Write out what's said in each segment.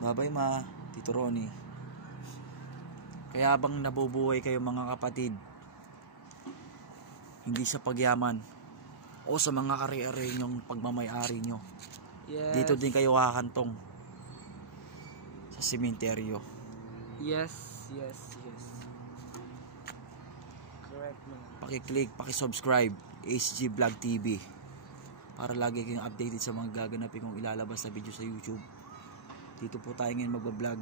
Babay ma, Tito Ronnie. Kaya bang nabubuhay kayo mga kapatid, hindi sa pagyaman o sa mga ari-ari nyong pagmamayari nyo. Yes. Dito din kayo kakantong sa sementeryo. Yes. Correct man. Paki-click, paki-subscribe SG Vlog TV para lagi kayong updated sa mga gaganapin kong ilalabas na video sa YouTube. Dito po tayo ngayon magbablog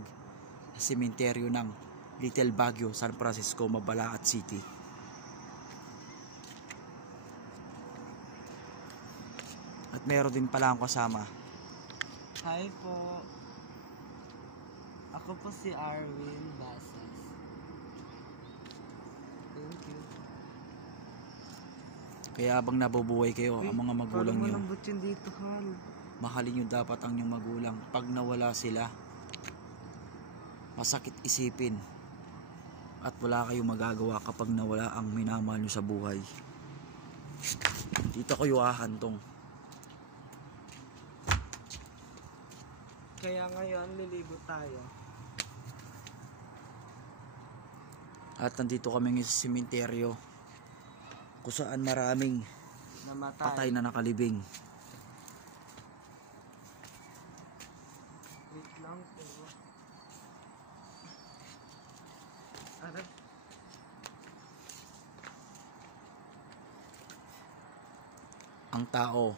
sa sementeryo ng Little Baguio, San Francisco, Mabalacat City. At meron din pala akong kasama. Hi po. Ako po si Arwin Basas. Thank you. Kaya habang nabubuhay kayo, ang mga magulang nyo, malambot yun dito, Hal. mahalin nyo dapat ang inyong magulang. Pag nawala sila, masakit isipin. At wala kayong magagawa kapag nawala ang minamahal nyo sa buhay. Dito kayo ahantong. Kaya ngayon, liligo tayo. At nandito kami ngayon sa sementeryo kung saan maraming Namatay. patay na nakalibing. Wait lang po. Aray. Ang tao,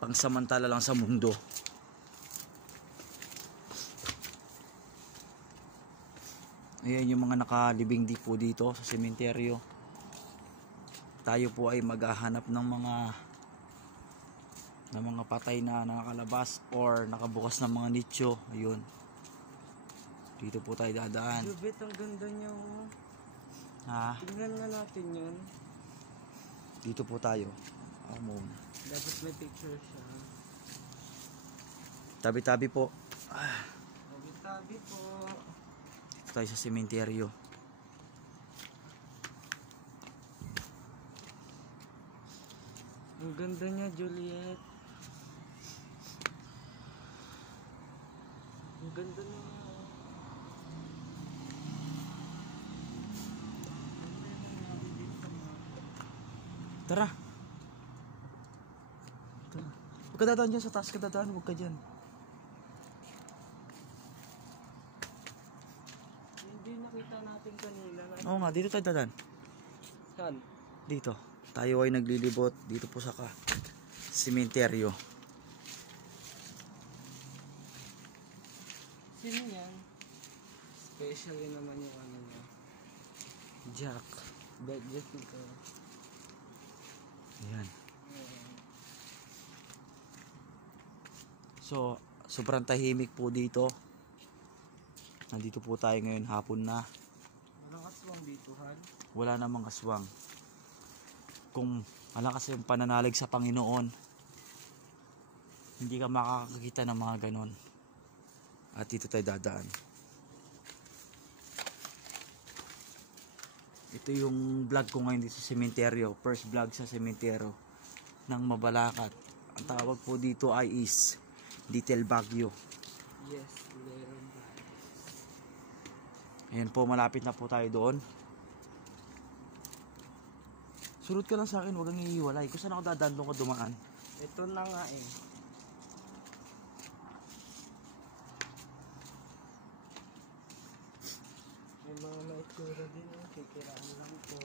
pangsamantala lang sa mundo. Ayan yung mga nakalibing di po dito sa sementeryo. Tayo po ay maghahanap ng mga patay na nakakalabas or nakabukas ng mga nicho. Ayun. Dito po tayo dadaan. Jubit, ang ganda niya. Ha? Tingnan nga natin yun. Dito po tayo. Muna. Dapat may picture siya. Tabi-tabi po. Tabi-tabi po. Dito tayo sa sementeryo. Ang ganda niya, Juliet. Ang ganda niya. Tara. Huwag ka dadaan dyan sa taas, ka dadaan. Huwag ka dyan. Hindi nakita natin kanina. Oo nga, dito tayo dadaan. Saan? Dito. Tayo ay naglilibot dito po sa sementeryo. Sino yan? Especially naman yung ano niya. Jack. Budget nito. Ayan. So, sobrang tahimik po dito. Nandito po tayo ngayon, hapon na. Walang aswang dito, Hal. Wala namang aswang. Kung malakas yung pananalig sa Panginoon, hindi ka makakakita ng mga ganon. At dito tayo dadaan. Ito yung vlog ko ngayon dito sa sementeryo. First vlog sa sementeryo ng Mabalacat. Ang tawag po dito ay is Little Baguio. Yes, Little Baguio. Ayan po, malapit na po tayo doon. Sunod ka lang sa akin, huwag kang iiwalay. Kung saan ako dadaan, doon ka dumaan. Ito na nga eh. May mga naitsura din eh. Kikiraan lang po.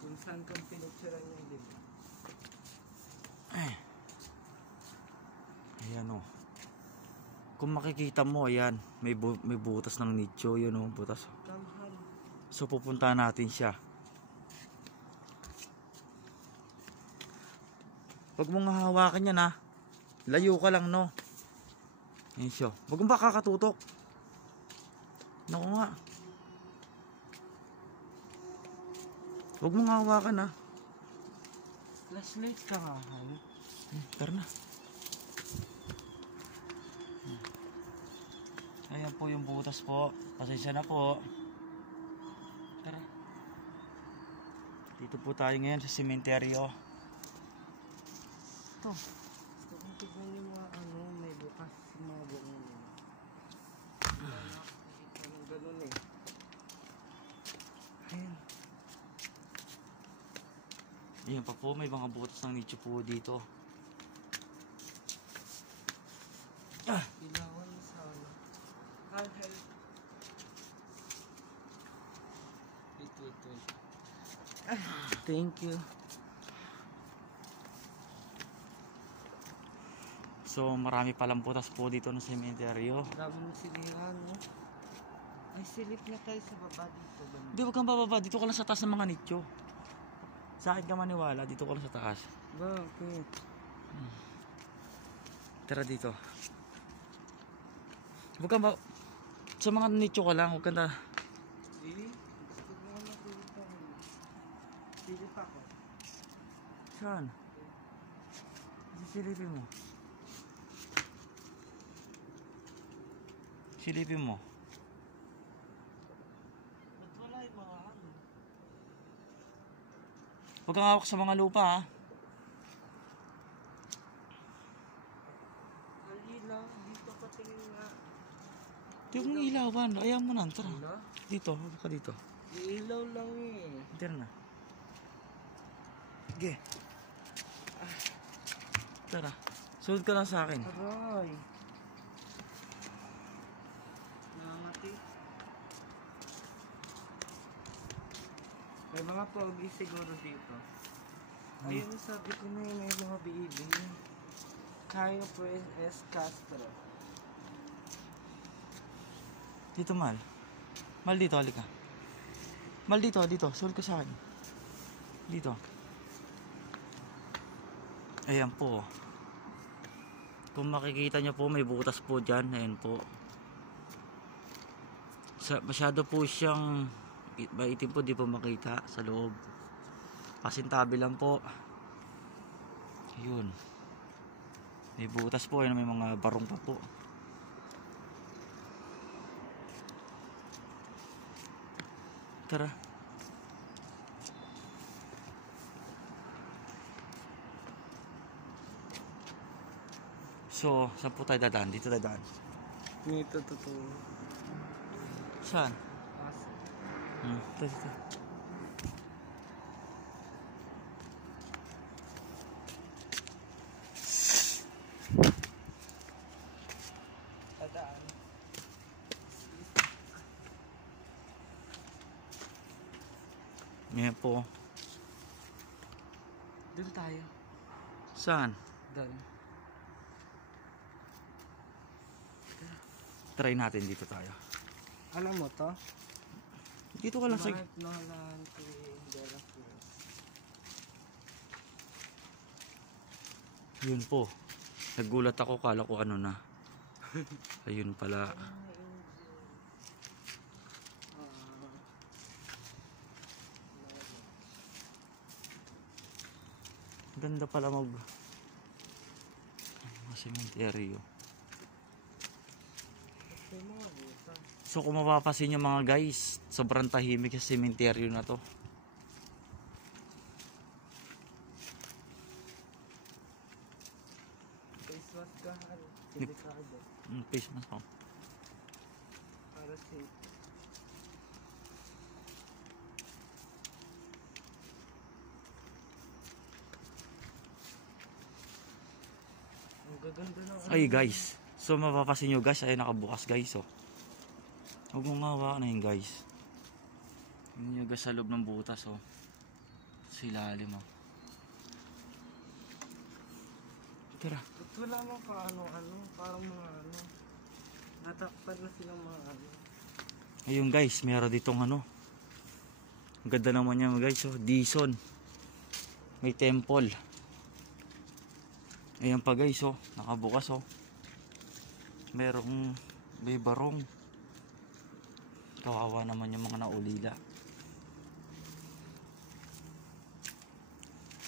Kung saan kang pinicturean yung diba? Ayan o. Kung makikita mo, ayan, may butas ng nicho, yun o, butas. Kamhal. So, pupuntahan natin siya. Huwag mong hahawakan yan ha. Layo ka lang no. Ayan siya. Huwag mong ba kakatutok? Naku nga. Huwag mong hahawakan ha. Flashlight ka nga, Hal. Tara na. Ayan po yung butas po. Pasensya na po. Tara. Dito po tayo ngayon sa sementeryo. to. Gusto kong tignan yung mga ano, may bukas yung mga buong yun. Wala na ako nakikita ng ganun eh. Ayun. Ayan pa po, may mga butas ng nicho po dito. Ilawan mo sa ano. I'll help. Wait. Thank you. So marami palang butas po dito ng sementeryo. Grabe mo silingan, no? Ay, silip na tayo sa baba dito. Hindi, huwag kang bababa. Dito ka lang sa taas ng mga nicho. Sa akin ka maniwala, dito ka lang sa taas. Bakit? Tara dito. Huwag kang sa mga nicho ka lang, huwag kang na... Really? Gusto mo nga makikita ko. Silip ako. Saan? Silipin mo. Silipin mo. Ba't wala yung mga ano? Huwag kang hawak sa mga lupa, ha. Halila, dito patingin nga. Hindi mong ilawan. Ayaw mo na. Tara. Hala? Dito. Huwag ka dito. Ilaw lang eh. Tara na. Sige. Tara. Sunod ka lang sa akin. Aray. Nangangati. May mga pogi siguro dito. Ayun, sabi ko na yun, may mga baby. Cayo Pues S. Castro. Dito, Mal. Mal, dito. Halika. Mal, dito. Sunod ka sa akin. Dito. Ayan po. Kung makikita nyo po, may butas po dyan. Ayan po. Masyado po siyang maitim po, di po makita sa loob. Pasintabi lang po. Ayun. May butas po. Ayan, may mga barong pa po. Tara. So, saan po tayo dadaan? Dito tayo dadaan. Dito, totoo. Saan? Asa. Dito. Tadaan. Ngayon po. Doon tayo. Saan? Doon. Try natin dito tayo. Alam mo to? Dito ka lang sa... Mark Nolan de la Cruz. Yun po. Nagulat ako, kala ko ano na. Ayun pala. Ganda pala mag... sementeryo. So kung mapapasin nyo mga guys, sobrang tahimik sa sementeryo na to. Face mask ka, delikado. Face mask ako. Para safe. Ang gaganda ng Ay guys, so mapapasin nyo guys, ay nakabukas guys, oh. Huwag mong hawakan na yun guys. Yun yung guys sa loob ng butas, oh. Sa ilalim, oh. Tara. Ba't wala mo ka ano, parang mga ano. Natakpan na silang mga ano. Ayun guys, meron ditong ano. Ang ganda naman yan guys, oh. Dison. May temple. Ayan pa guys, oh. Nakabukas, oh. Merong may barong. Kawawa naman yung mga naulila.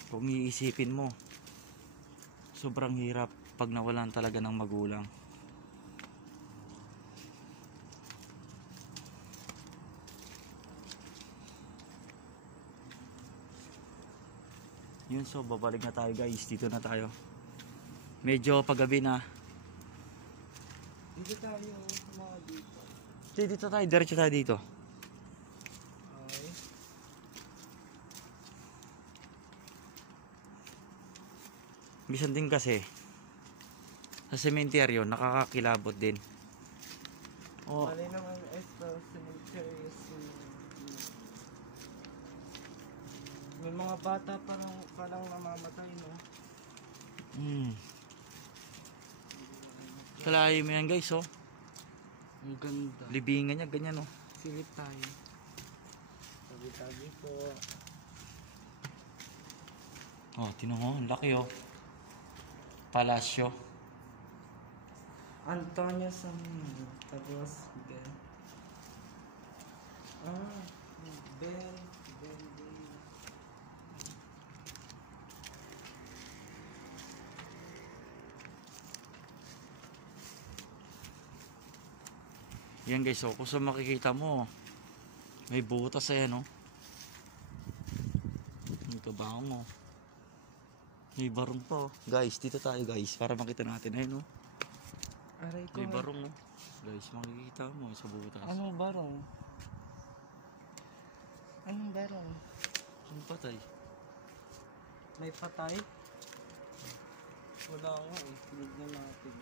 Kung iisipin mo, sobrang hirap pag nawalan talaga ng magulang. Yun, so babalik na tayo guys. Dito na tayo. Medyo paggabi na. Dito tayo mga dito. Dito tayo, diretso tayo dito. Okay. Bisan din kasi sa sementeryo nakakakilabot din. Oh, Mali naman cemetery. May mga bata pa lang namamatay, no? Kalayo mo yan guys, oh. Ang ganda. Libingan niya, ganyan, oh. Silip tayo. Tabi-tabi po. Oh, tinan mo, ang laki, oh. Palasyo. Antonio Samuel. Tapos, Ben. Ben. Yan guys, oh, kung sa makikita mo, may butas ayan, oh. Ito baong, oh. May barong pa, oh. Guys, dito tayo guys, para makita natin, ayun, oh. Aray ko. May barong, oh. Guys, makikita mo sa butas. Anong barong? Anong barong? Ang patay. May patay? Wala nga eh. Tignan natin.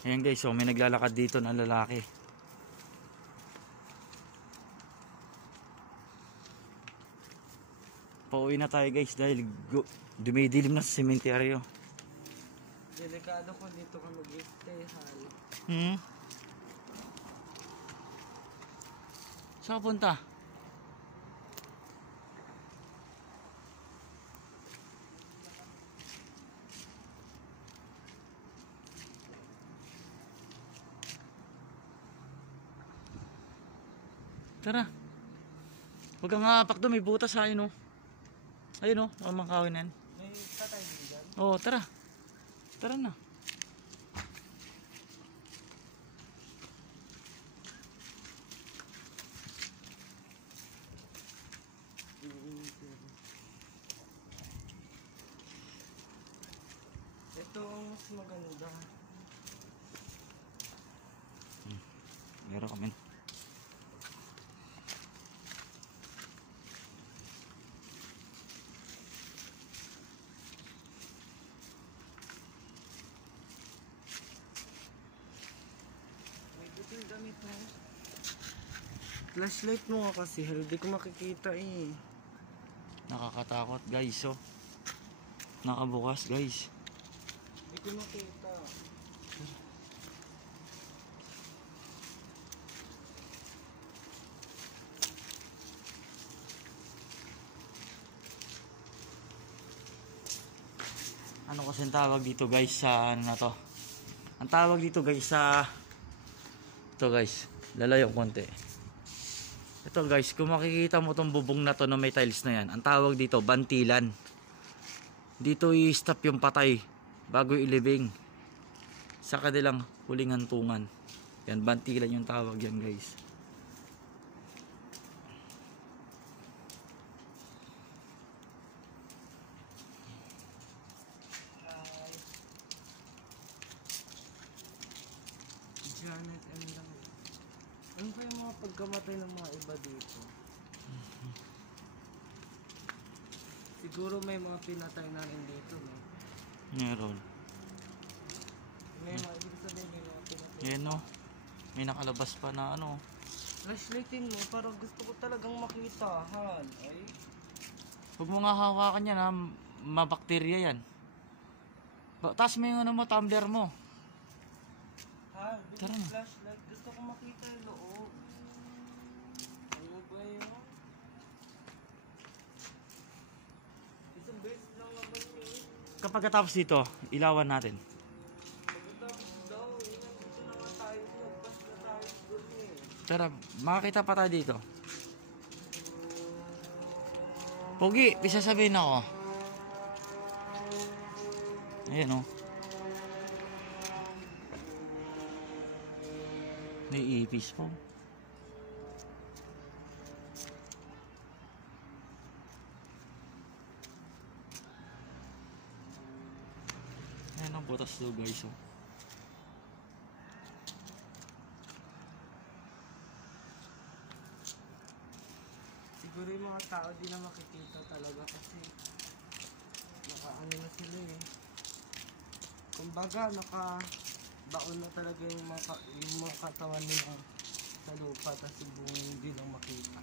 Ayan guys, oh, may naglalakad dito na lalaki. Pauwi na tayo guys dahil dumidilim na sa sementeryo. Delikado ko dito ka mag-stay, hal. Saan punta? Tara. Huwag kang hapak doon, may butas ha, ayun, oh. Ayun, oh, ang mga kawin yan. May patay din dyan? Oo, tara. Tara na. Ito ang mas maganda. Meron kami. May damit mo. Flashlight mo nga kasi, hindi ko makikita eh. Nakakatakot guys, oh. Nakabukas guys. Hindi ko makita. Ano kasi ang tawag dito guys sa ano na to? Ang tawag dito guys sa ito guys, lalayo konti. Ito guys, kung makikita mo tong bubong na to na may tiles na yan, ang tawag dito bantilan. Dito i-stop yung patay bago ilibing sa kanilang huling hantungan. Yan, bantilan yung tawag yan guys. Janet and lang. Ano ba yung mga pagkamatay ng mga iba dito? Siguro may mga pinatay na rin dito, no? Meron. May mga, ibig sabihin may mga pinatay. Yan, no? May nakalabas pa na ano. Flashlightin mo, parang gusto ko talagang makita, Han. Ay, Huwag mo nga hawakan yan ha, mabakterya yan. Taas mo yung ano mo, tumbler mo. Han, Tara bilis na. flashlight. Gusto ko makita yung loob. Ano ba yun? Isang beses lang naman yun. Kapag katapos dito, ilawan natin. Pagkatapos daw, nandito na nga tayo. Nagpas na tayo doon eh. Tara, makakita pa tayo dito. Pogi, bisa sabihin ako. Ayan, oh. May ipis po. Ayan ang butas to guys. Oh. Siguro yung mga tao di na makikita talaga kasi nakaano na sila eh. Kumbaga nakabaon na talaga yung mga katawan nila sa lupa tapos yung buong hindi lang makita.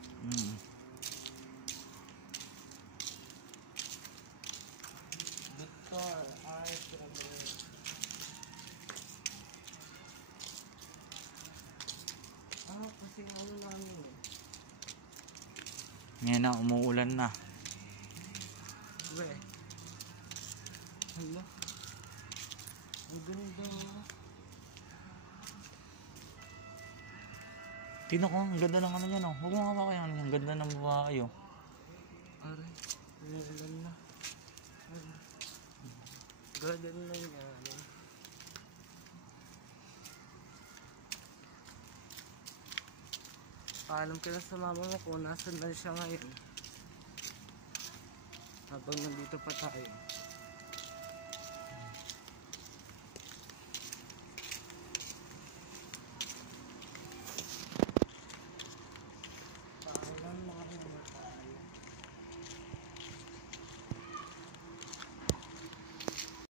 Victor, ay grabe. Kasi ano lang yun eh. Ngayon na, umuulan na. Weh. Hala. Ang ganda. Tino ko, ang ganda ng ano yan. Oh. Huwag mo hawakan yan. Ang ganda ng babae. Oh. Aray, umuulan na. Ganda na yan. Paalam ka na sa mama mo kung nasan lang siya ngayon. Habang nandito pa tayo.